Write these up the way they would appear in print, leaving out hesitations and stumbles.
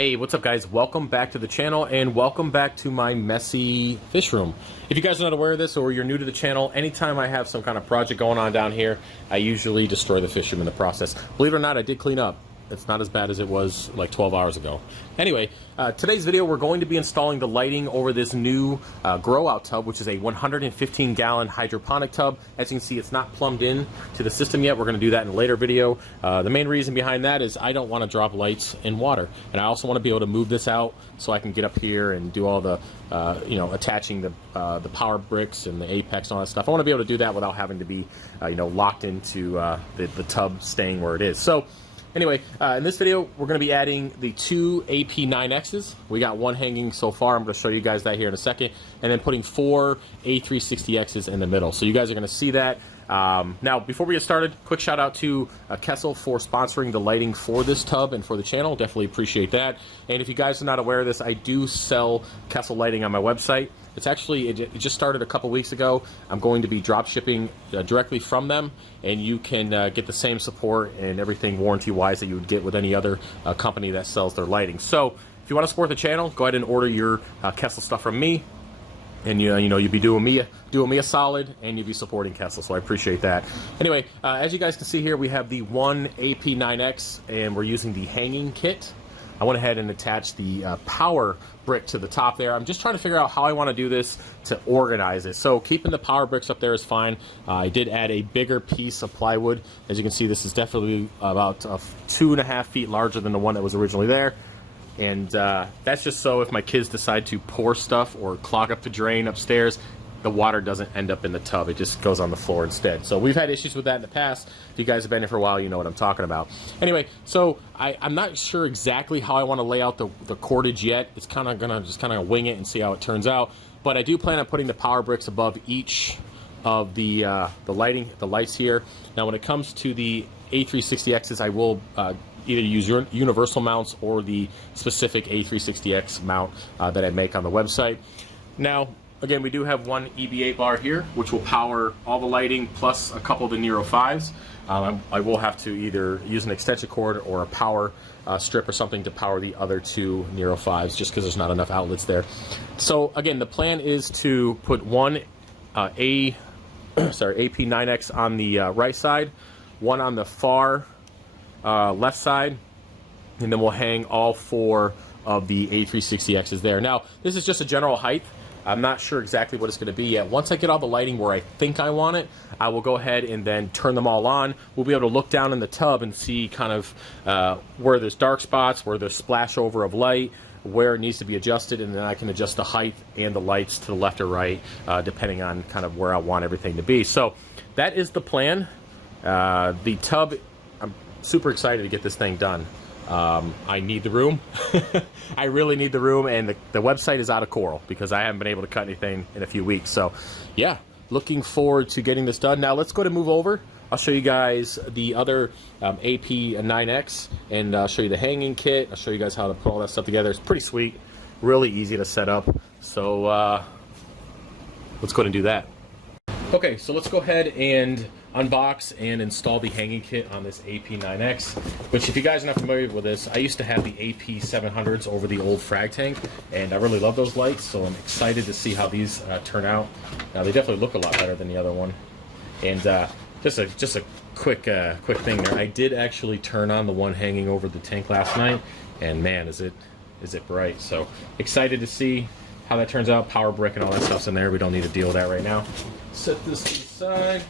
Hey, what's up guys? Welcome back to the channel and welcome back to my messy fish room. If you guys are not aware of this or you're new to the channel, anytime I have some kind of project going on down here, I usually destroy the fish room in the process. Believe it or not, I did clean up. It's not as bad as it was like 12 hours ago. Anyway, today's video, we're going to be installing the lighting over this new grow out tub, which is a 115-gallon hydroponic tub. As you can see, it's not plumbed in to the system yet. We're going to do that in a later video. The main reason behind that is I don't want to drop lights in water. And I also want to be able to move this out so I can get up here and do all the, attaching the power bricks and the apex and all that stuff. I want to be able to do that without having to be, locked into the tub staying where it is. So, anyway, in this video, we're going to be adding the two AP9Xs. We got one hanging so far. I'm going to show you guys that here in a second. And then putting four A360Xs in the middle. So you guys are going to see that. Now, before we get started, quick shout out to Kessil for sponsoring the lighting for this tub and for the channel. Definitely appreciate that. And if you guys are not aware of this, I do sell Kessil lighting on my website. It's actually, it just started a couple weeks ago. I'm going to be drop shipping directly from them, and you can get the same support and everything warranty-wise that you would get with any other company that sells their lighting. So if you want to support the channel, go ahead and order your Kessil stuff from me, and you'd be doing me a solid, and you'd be supporting Kessil. So I appreciate that. Anyway, as you guys can see here, we have the one AP9X, and we're using the hanging kit. I went ahead and attached the power brick to the top there. I'm just trying to figure out how I want to do this to organize it. So keeping the power bricks up there is fine. I did add a bigger piece of plywood. As you can see, this is definitely about 2.5 feet larger than the one that was originally there. And that's just so if my kids decide to pour stuff or clog up the drain upstairs, the water doesn't end up in the tub. It just goes on the floor instead. So we've had issues with that in the past. If you guys have been here for a while, you know what I'm talking about. Anyway, so I'm not sure exactly how I want to lay out the cordage yet. It's kind of gonna just kind of wing it and see how it turns out. But I do plan on putting the power bricks above each of the lights here. Now, when it comes to the A360Xs, I will either use universal mounts or the specific A360X mount that I make on the website. Now, again, we do have one EBA bar here, which will power all the lighting plus a couple of the Nero 5s. I will have to either use an extension cord or a power strip or something to power the other two Nero 5s, just because there's not enough outlets there. So again, the plan is to put one AP9X on the right side, one on the far left side, and then we'll hang all four of the A360Xs there. Now, this is just a general height. I'm not sure exactly what it's going to be yet. Once I get all the lighting where I think I want it, I will go ahead and then turn them all on. We'll be able to look down in the tub and see kind of where there's dark spots, where there's splash over of light, where it needs to be adjusted, and then I can adjust the height and the lights to the left or right, depending on kind of where I want everything to be. So that is the plan. The tub, I'm super excited to get this thing done. I need the room. I really need the room, and the website is out of coral because I haven't been able to cut anything in a few weeks. So yeah, looking forward to getting this done. Now let's go to move over. I'll show you guys the other AP9X, and I'll show you the hanging kit. I'll show you guys how to put all that stuff together. It's pretty sweet, really easy to set up. So let's go ahead and do that. Okay, so let's go ahead and unbox and install the hanging kit on this AP9X, which, if you guys are not familiar with this, I used to have the AP700s over the old frag tank, and I really love those lights, so I'm excited to see how these turn out. Now, they definitely look a lot better than the other one. And just a quick thing there, I did actually turn on the one hanging over the tank last night, and man, is it bright. So excited to see how that turns out. Power brick and all that stuff's in there. We don't need to deal with that right now. Set this to the side.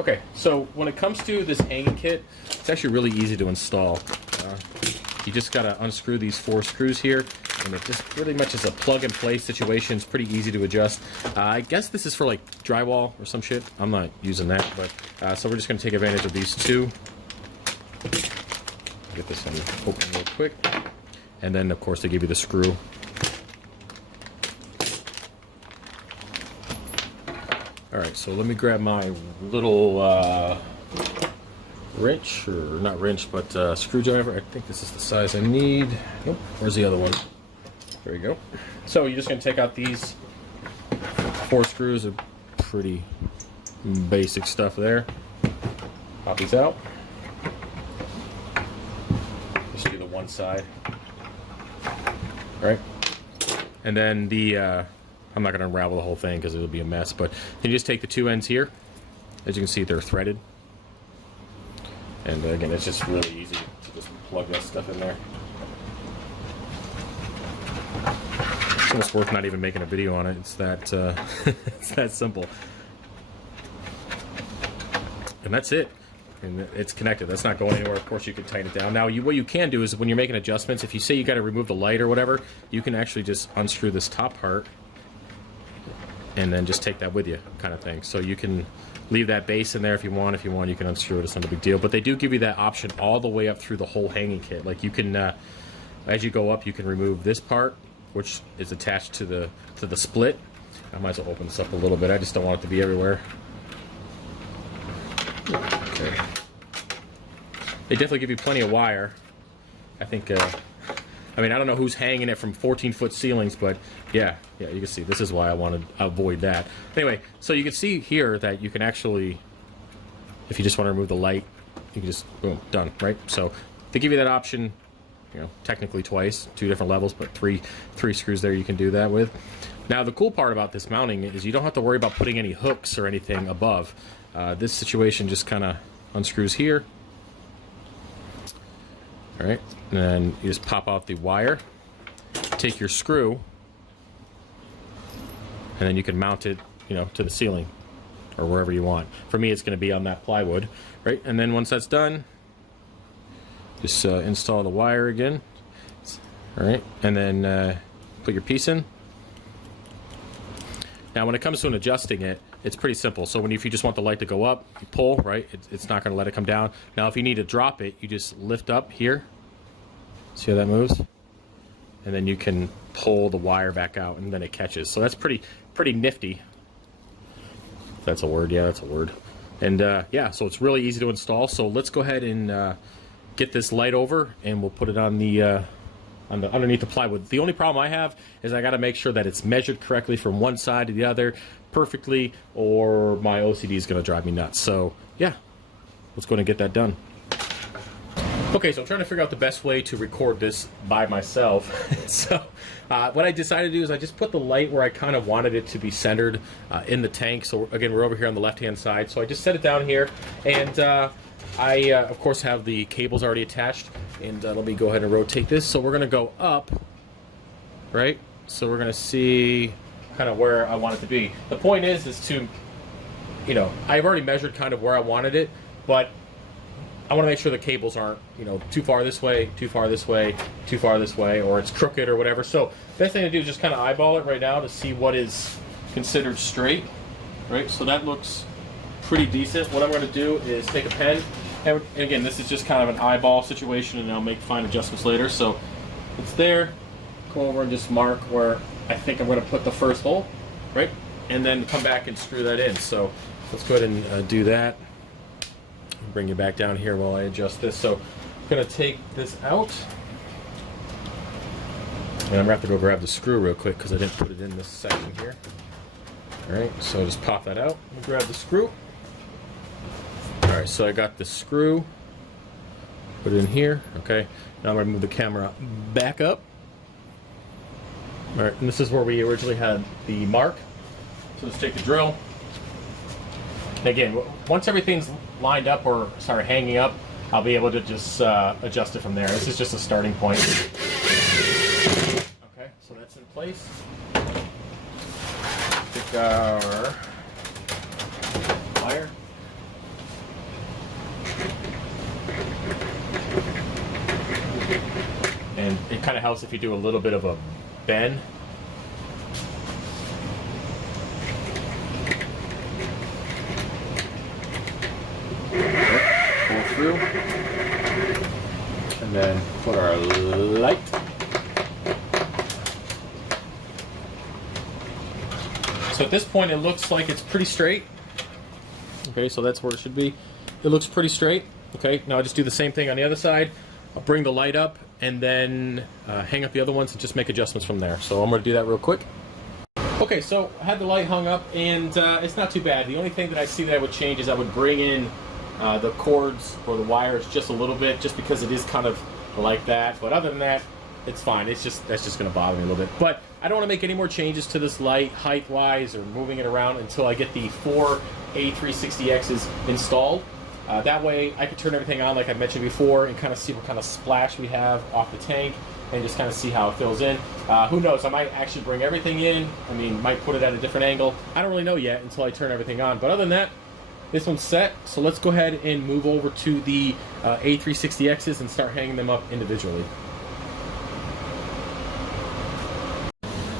Okay, so when it comes to this hanging kit, it's actually really easy to install. You just gotta unscrew these 4 screws here, and it just pretty much is a plug-and-play situation. It's pretty easy to adjust. I guess this is for like drywall or some shit. I'm not using that, but so we're just gonna take advantage of these two. Get this one open real quick, and then of course they give you the screw. Alright, so let me grab my little wrench, or not wrench, but screwdriver. I think this is the size I need. Nope, where's the other one? There we go. So you're just going to take out these 4 screws. Are pretty basic stuff there. Pop these out. Just do the one side. right? And then the, I'm not going to unravel the whole thing because it'll be a mess, but then you just take the two ends here. As you can see, they're threaded. And again, it's just really easy to just plug that stuff in there. It's almost worth not even making a video on it. It's that, it's that simple. And that's it. And it's connected. That's not going anywhere. Of course, you can tighten it down. Now, what you can do is when you're making adjustments, if you say you got to remove the light or whatever, you can actually just unscrew this top part and then just take that with you, kind of thing. So you can leave that base in there if you want. If you want, you can unscrew it. It's not a big deal. But they do give you that option all the way up through the whole hanging kit. Like you can, as you go up, you can remove this part, which is attached to the split. I might as well open this up a little bit. I just don't want it to be everywhere. Okay. They definitely give you plenty of wire. I think, I mean, I don't know who's hanging it from 14-foot ceilings, but yeah, you can see this is why I want to avoid that. Anyway, so you can see here that you can actually, if you just want to remove the light, you can just, boom, done, right? So they give you that option, you know, technically twice, 2 different levels, but three screws there you can do that with. Now, the cool part about this mounting is you don't have to worry about putting any hooks or anything above. This situation just kind of unscrews here. All right, and then you just pop out the wire, take your screw, and then you can mount it, you know, to the ceiling or wherever you want. For me, it's going to be on that plywood, right? And then once that's done, just install the wire again. All right, and then put your piece in. Now, when it comes to adjusting it, it's pretty simple. So if you just want the light to go up, you pull, right? It's not going to let it come down. Now, if you need to drop it, you just lift up here. See how that moves? And then you can pull the wire back out, and then it catches. So that's pretty nifty. That's a word. Yeah, that's a word. And yeah, so it's really easy to install. So let's go ahead and get this light over, and we'll put it on the underneath the plywood. The only problem I have is I got to make sure that it's measured correctly from one side to the other perfectly, or my OCD is going to drive me nuts. So yeah, let's go ahead and get that done. Okay, so I'm trying to figure out the best way to record this by myself. So what I decided to do is I just put the light where I kind of wanted it to be centered in the tank. So again, we're over here on the left-hand side. So I just set it down here, and I, of course, have the cables already attached. And let me go ahead and rotate this. So we're going to go up, right? So we're going to see kind of where I want it to be. The point is to, you know, I've already measured kind of where I wanted it, but I want to make sure the cables aren't, you know, too far this way, too far this way, too far this way, or it's crooked or whatever. So best thing to do is just kind of eyeball it right now to see what is considered straight, right? So that looks pretty decent. What I'm going to do is take a pen, and again, this is just kind of an eyeball situation, and I'll make fine adjustments later. So it's there. Go over and just mark where I think I'm going to put the first hole, right? And then come back and screw that in. So let's go ahead and do that. Bring you back down here while I adjust this. So I'm going to take this out. And I'm going to have to go grab the screw real quick because I didn't put it in this section here. All right, so just pop that out. Let me grab the screw. All right, so I got the screw. Put it in here. Okay, now I'm going to move the camera back up. All right, and this is where we originally had the mark. So let's take the drill. And again, once everything's lined up or sorry, hanging up, I'll be able to just adjust it from there. This is just a starting point. Okay, so that's in place. Take our wire. And it kind of helps if you do a little bit of a bend. Pull through. And then put our light. So at this point it looks like it's pretty straight. Okay, so that's where it should be. It looks pretty straight. Okay, now I just do the same thing on the other side. I'll bring the light up and then hang up the other ones and just make adjustments from there. So I'm going to do that real quick. Okay, so I had the light hung up, and it's not too bad. The only thing that I see that I would change is I would bring in the cords or the wires just a little bit, just because it is kind of like that. But other than that, it's fine. That's just going to bother me a little bit. But I don't want to make any more changes to this light, height-wise, or moving it around until I get the 4 A360Xs installed. That way, I can turn everything on like I mentioned before and kind of see what kind of splash we have off the tank and just kind of see how it fills in. Who knows? I might actually bring everything in. I mean, might put it at a different angle. I don't really know yet until I turn everything on. But other than that, this one's set. So let's go ahead and move over to the A360Xs and start hanging them up individually.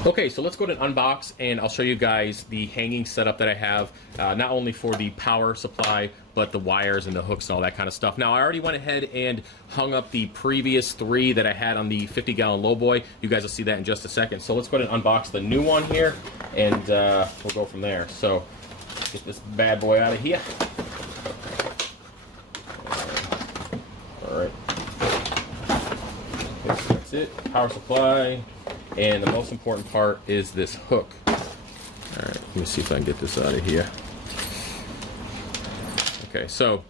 Okay, so let's go to unbox and I'll show you guys the hanging setup that I have, not only for the power supply, but the wires and the hooks and all that kind of stuff. Now, I already went ahead and hung up the previous 3 that I had on the 50-gallon lowboy. You guys will see that in just a second. So let's go ahead and unbox the new one here, and we'll go from there. So get this bad boy out of here. All right. Okay, so that's it. Power supply. And the most important part is this hook. All right, let me see if I can get this out of here. Okay, so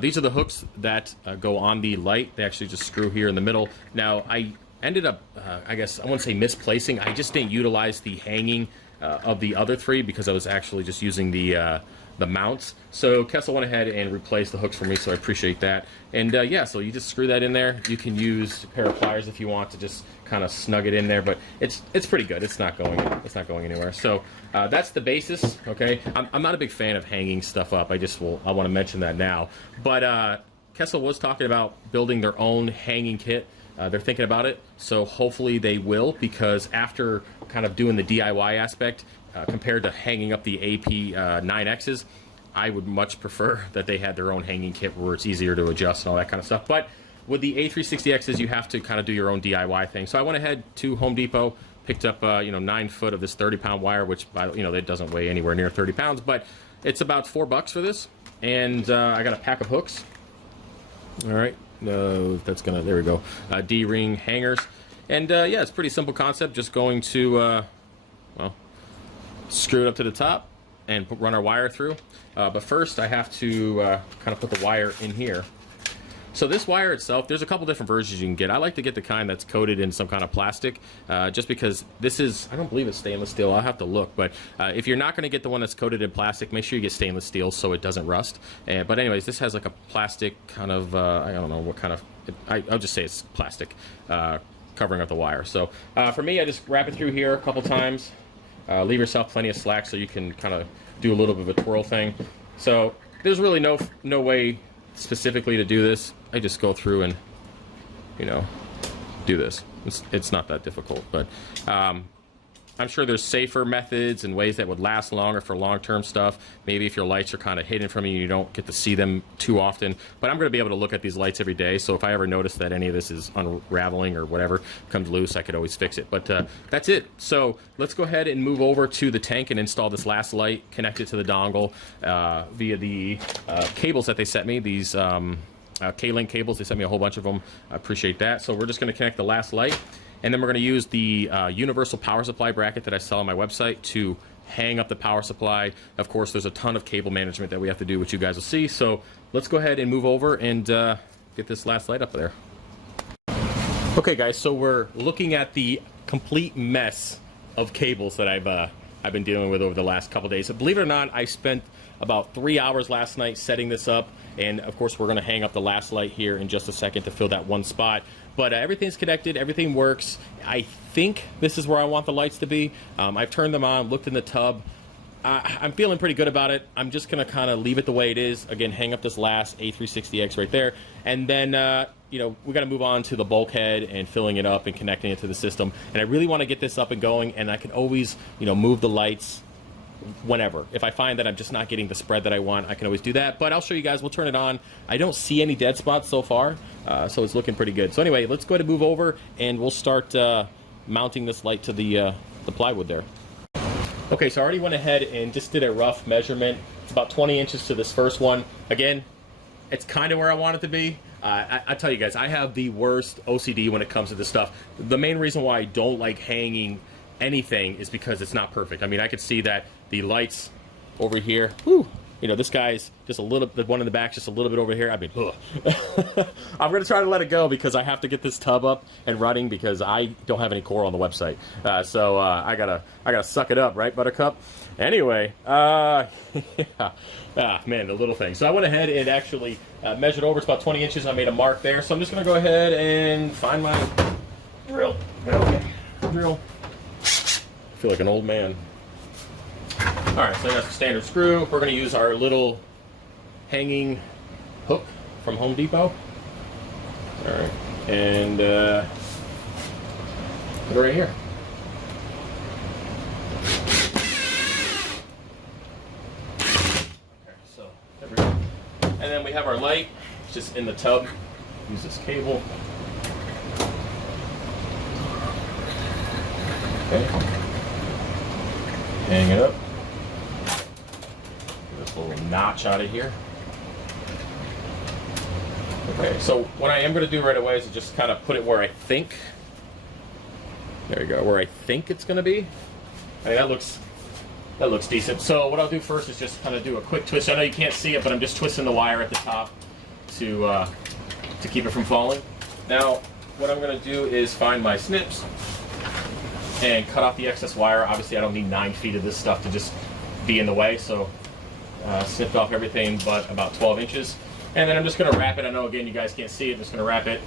these are the hooks that go on the light. They actually just screw here in the middle. Now, I ended up, I guess, I wouldn't say misplacing. I just didn't utilize the hanging of the other 3 because I was actually just using the mounts. So Kessil went ahead and replaced the hooks for me, so I appreciate that. And yeah, so you just screw that in there. You can use a pair of pliers if you want to just kind of snug it in there, but it's pretty good. It's not going anywhere. So that's the basis. Okay, I'm not a big fan of hanging stuff up. I want to mention that now. But Kessil was talking about building their own hanging kit. They're thinking about it, so hopefully they will, because after kind of doing the DIY aspect, compared to hanging up the AP9Xs, I would much prefer that they had their own hanging kit where it's easier to adjust and all that kind of stuff. But with the A360Xs, you have to kind of do your own DIY thing. So I went ahead to Home Depot, picked up 9 foot of this 30-pound wire, which it doesn't weigh anywhere near 30 pounds, but it's about $4 for this. And I got a pack of hooks. All right, that's gonna, there we go. D-ring hangers, and yeah, it's a pretty simple concept. Just going to well, screw it up to the top and run our wire through. But first I have to kind of put the wire in here. So this wire itself, there's a couple different versions you can get. I like to get the kind that's coated in some kind of plastic, just because this is, I don't believe it's stainless steel. I'll have to look, but if you're not going to get the one that's coated in plastic, make sure you get stainless steel so it doesn't rust. But anyways, this has like a plastic kind of, I don't know what kind of, I'll just say it's plastic covering up the wire. So for me, I just wrap it through here a couple times. Leave yourself plenty of slack so you can kind of do a little bit of a twirl thing. So there's really no way specifically to do this. I just go through and do this. It's not that difficult, but I'm sure there's safer methods and ways that would last longer for long-term stuff. Maybe if your lights are kind of hidden from you, you don't get to see them too often. But I'm going to be able to look at these lights every day, so if I ever notice that any of this is unraveling or whatever comes loose, I could always fix it. But that's it. So let's go ahead and move over to the tank and install this last light, connect it to the dongle via the cables that they sent me. These K-Link cables, they sent me a whole bunch of them. I appreciate that. So we're just going to connect the last light, and then we're going to use the universal power supply bracket that I sell on my website to hang up the power supply. Of course, there's a ton of cable management that we have to do, which you guys will see. So let's go ahead and move over and get this last light up there. Okay, guys, so we're looking at the complete mess of cables that I've been dealing with over the last couple days. So believe it or not, I spent about 3 hours last night setting this up. And of course, we're going to hang up the last light here in just a second to fill that one spot. But everything's connected, everything works. I think this is where I want the lights to be. I've turned them on, looked in the tub. I'm feeling pretty good about it. I'm just going to kind of leave it the way it is. Again, hang up this last A360X right there. And then, we got to move on to the bulkhead and filling it up and connecting it to the system. And I really want to get this up and going. And I can always, move the lights whenever. If I find that I'm just not getting the spread that I want, I can always do that. But I'll show you guys. We'll turn it on. I don't see any dead spots so far, so it's looking pretty good. So anyway, let's go ahead and move over, and we'll start mounting this light to the plywood there. Okay, so I already went ahead and just did a rough measurement. It's about 20 inches to this first one. Again, it's kind of where I want it to be. I tell you guys, I have the worst OCD when it comes to this stuff. The main reason why I don't like hanging anything is because it's not perfect. I mean, I could see that the lights over here, you know, this guy's just a little, the one in the back's just a little bit over here. I mean, I'm going to try to let it go because I have to get this tub up and running because I don't have any coral on the website. So I gotta suck it up, right, Buttercup? Anyway, yeah. Man, the little thing. So I went ahead and actually measured over. It's about 20 inches. I made a mark there. So I'm just going to go ahead and find my drill. Okay, drill. I feel like an old man. Alright, so that's the standard screw. We're going to use our little hanging hook from Home Depot. Alright, and put it right here. Okay, so there we go. And then we have our light, just in the tub. Use this cable. Okay. Hang it up. This little notch out of here. Okay, so what I am going to do right away is just kind of put it where I think. There we go, where I think it's going to be. I mean, that looks decent. So what I'll do first is just kind of do a quick twist. I know you can't see it, but I'm just twisting the wire at the top to keep it from falling. Now, what I'm going to do is find my snips and cut off the excess wire. Obviously, I don't need 9 feet of this stuff to just be in the way, so snipped off everything but about 12 inches. And then I'm just going to wrap it. I know, again, you guys can't see it. I'm just going to wrap it,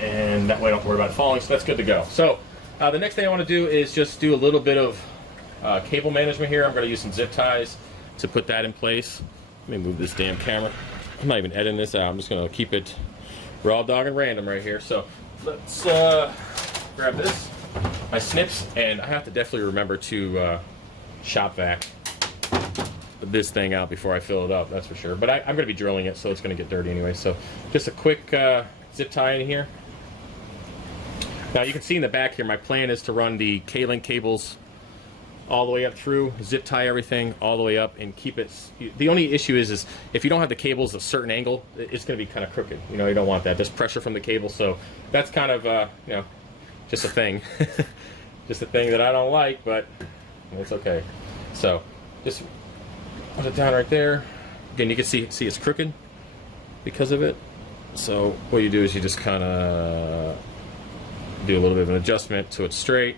and that way I don't have to worry about it falling, so that's good to go. So the next thing I want to do is just do a little bit of cable management here. I'm going to use some zip ties to put that in place. Let me move this damn camera. I'm not even editing this out. I'm just going to keep it raw dog and random right here. So let's grab this. My snips, and I have to definitely remember to shop vac this thing out before I fill it up, that's for sure. But I'm going to be drilling it, so it's going to get dirty anyway. So just a quick zip tie in here. Now you can see in the back here, my plan is to run the K-Link cables all the way up through, zip tie everything all the way up, and keep it. The only issue is if you don't have the cables a certain angle, it's going to be kind of crooked. You know, you don't want that. There's pressure from the cable, so that's kind of you know, just a thing. Just a thing that I don't like, but it's okay. So just put it down right there. Again, you can see it's crooked because of it. So what you do is you just kind of do a little bit of an adjustment so it's straight.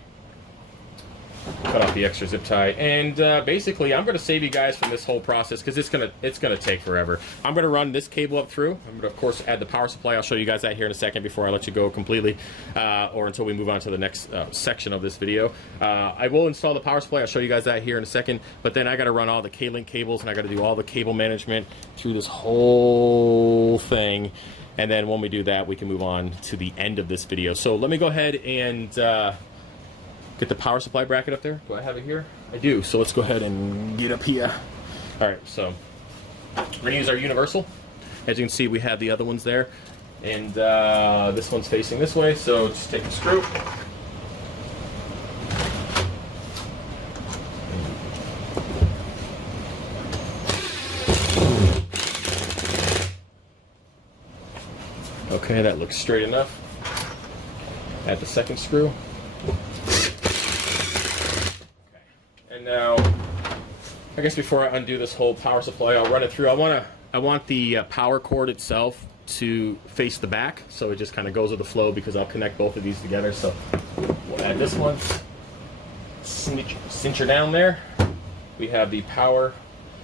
Cut off the extra zip tie, and basically I'm going to save you guys from this whole process because it's gonna take forever. I'm going to run this cable up through. I'm going to, of course, add the power supply. I'll show you guys that here in a second before I let you go completely, or until we move on to the next section of this video. I will install the power supply. I'll show you guys that here in a second, but then I got to run all the K-Link cables, and I got to do all the cable management through this whole thing. And then when we do that, we can move on to the end of this video. So let me go ahead and get the power supply bracket up there. Do I have it here? I do. So let's go ahead and get up here. All right, so we're going to use our universal. As you can see, we have the other ones there. And this one's facing this way, so just take the screw. Okay, that looks straight enough. Add the second screw. And now, I guess before I undo this whole power supply, I'll run it through. I want the power cord itself to face the back, so it just kind of goes with the flow because I'll connect both of these together. So we'll add this one, cinch her down there. We have the power,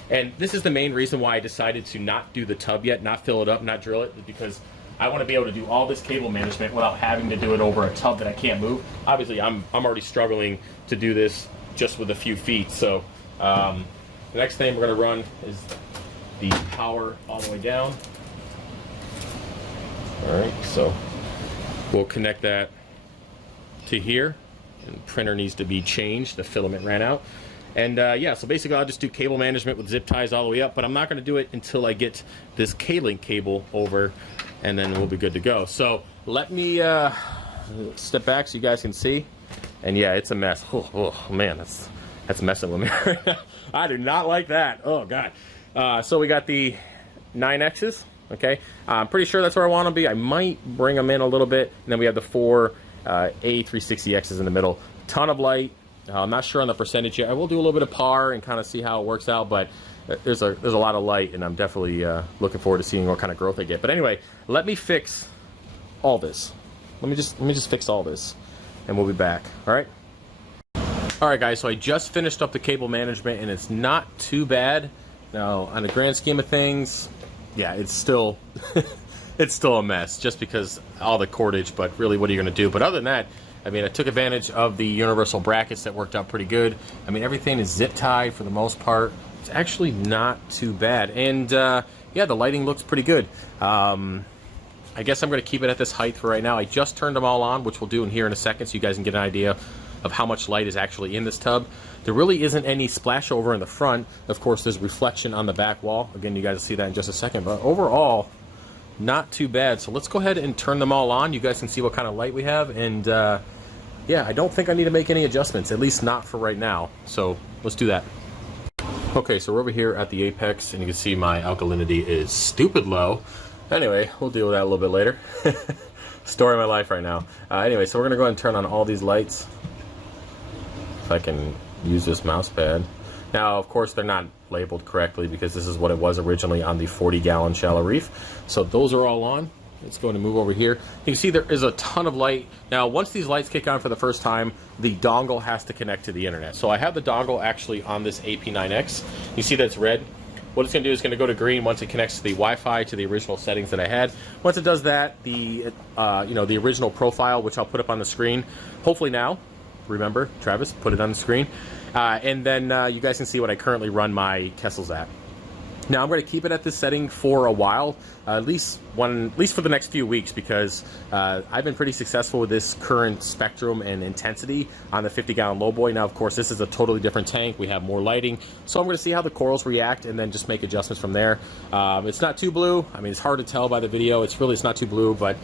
and this is the main reason why I decided to not do the tub yet, not fill it up, not drill it, because I want to be able to do all this cable management without having to do it over a tub that I can't move. Obviously, I'm already struggling to do this just with a few feet. So the next thing we're going to run is the power all the way down. All right, so we'll connect that to here. And the printer needs to be changed. The filament ran out. And yeah, so basically I'll just do cable management with zip ties all the way up, but I'm not going to do it until I get this K-Link cable over, and then we'll be good to go. So let me step back so you guys can see. And yeah, it's a mess. Oh man, that's messing with me right now. I do not like that. Oh god. So we got the 9Xs. Okay, I'm pretty sure that's where I want to be. I might bring them in a little bit, and then we have the 4 A360Xs in the middle. Ton of light. I'm not sure on the percentage yet. I will do a little bit of par and kind of see how it works out, but there's a lot of light, and I'm definitely looking forward to seeing what kind of growth I get. But anyway, let me fix all this. Let me just fix all this, and we'll be back. All right. All right, guys. So I just finished up the cable management, and it's not too bad. Now, on the grand scheme of things, yeah, it's still it's still a mess, just because all the cordage. But really, what are you going to do? But other than that, I mean, I took advantage of the universal brackets that worked out pretty good. I mean, everything is zip tied for the most part. It's actually not too bad, and yeah, the lighting looks pretty good. I guess I'm going to keep it at this height for right now. I just turned them all on, which we'll do in here in a second, so you guys can get an idea of how much light is actually in this tub. There really isn't any splash over in the front. Of course, there's reflection on the back wall. Again, you guys will see that in just a second, but overall, not too bad. So let's go ahead and turn them all on. You guys can see what kind of light we have, and yeah, I don't think I need to make any adjustments, at least not for right now. So let's do that. Okay, so we're over here at the apex, and you can see my alkalinity is stupid low. Anyway, we'll deal with that a little bit later. Story of my life right now. Anyway, so we're going to go ahead and turn on all these lights. If I can use this mouse pad. Now, of course, they're not labeled correctly because this is what it was originally on the 40-gallon shallow reef. So those are all on. It's going to move over here. You can see there is a ton of light. Now, once these lights kick on for the first time, the dongle has to connect to the internet. So I have the dongle actually on this AP9X. You see that it's red. What it's going to do is going to go to green once it connects to the Wi-Fi, to the original settings that I had. Once it does that, the the original profile, which I'll put up on the screen, hopefully now. Remember, Travis, put it on the screen. And then you guys can see what I currently run my Kessils at. Now I'm going to keep it at this setting for a while, at least for the next few weeks, because I've been pretty successful with this current spectrum and intensity on the 50-gallon lowboy. Now, of course, this is a totally different tank. We have more lighting, so I'm going to see how the corals react and then just make adjustments from there. It's not too blue. I mean, it's hard to tell by the video. It's not too blue, but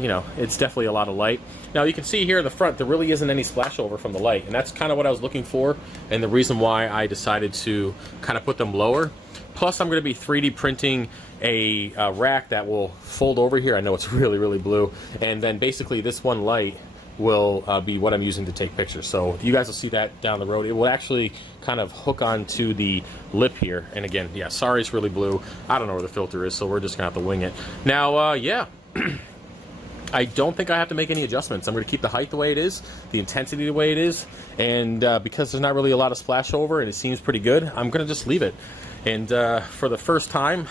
you know, it's definitely a lot of light. Now you can see here in the front, there really isn't any splash over from the light, and that's kind of what I was looking for, and the reason why I decided to kind of put them lower. Plus, I'm going to be 3D printing a rack that will fold over here. I know it's really, really blue. And then basically this one light will be what I'm using to take pictures. So you guys will see that down the road. It will actually kind of hook onto the lip here. And again, yeah, sorry it's really blue. I don't know where the filter is, so we're just going to have to wing it. Now, yeah. I don't think I have to make any adjustments. I'm going to keep the height the way it is, the intensity the way it is, and because there's not really a lot of splash over and it seems pretty good, I'm going to just leave it. And for the first time,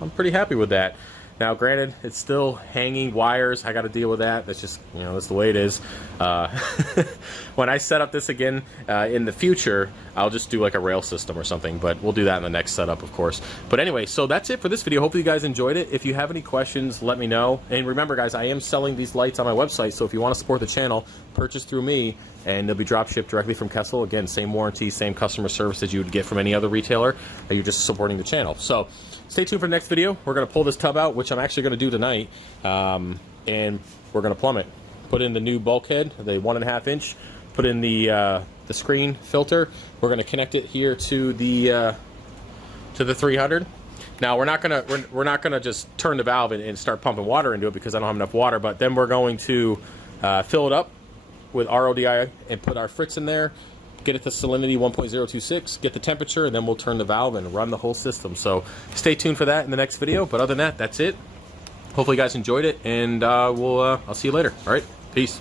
I'm pretty happy with that. Now, granted, it's still hanging wires. I got to deal with that. That's just, you know, that's the way it is. When I set up this again in the future, I'll just do like a rail system or something, but we'll do that in the next setup, of course. But anyway, so that's it for this video. Hopefully you guys enjoyed it. If you have any questions, let me know. And remember, guys, I am selling these lights on my website, so if you want to support the channel, purchase through me, and they'll be drop shipped directly from Kessil. Again, same warranty, same customer service as you would get from any other retailer. You're just supporting the channel. So stay tuned for the next video. We're going to pull this tub out, which I'm actually going to do tonight, and we're going to plumb it. Put in the new bulkhead, the 1.5 inch. Put in the screen filter. We're going to connect it here to the 300. Now we're not gonna just turn the valve and start pumping water into it because I don't have enough water. But then we're going to fill it up with RODI and put our Fritz in there. Get it to salinity 1.026, get the temperature, and then we'll turn the valve and run the whole system. So stay tuned for that in the next video. But other than that, that's it. Hopefully you guys enjoyed it, and I'll see you later. All right, peace.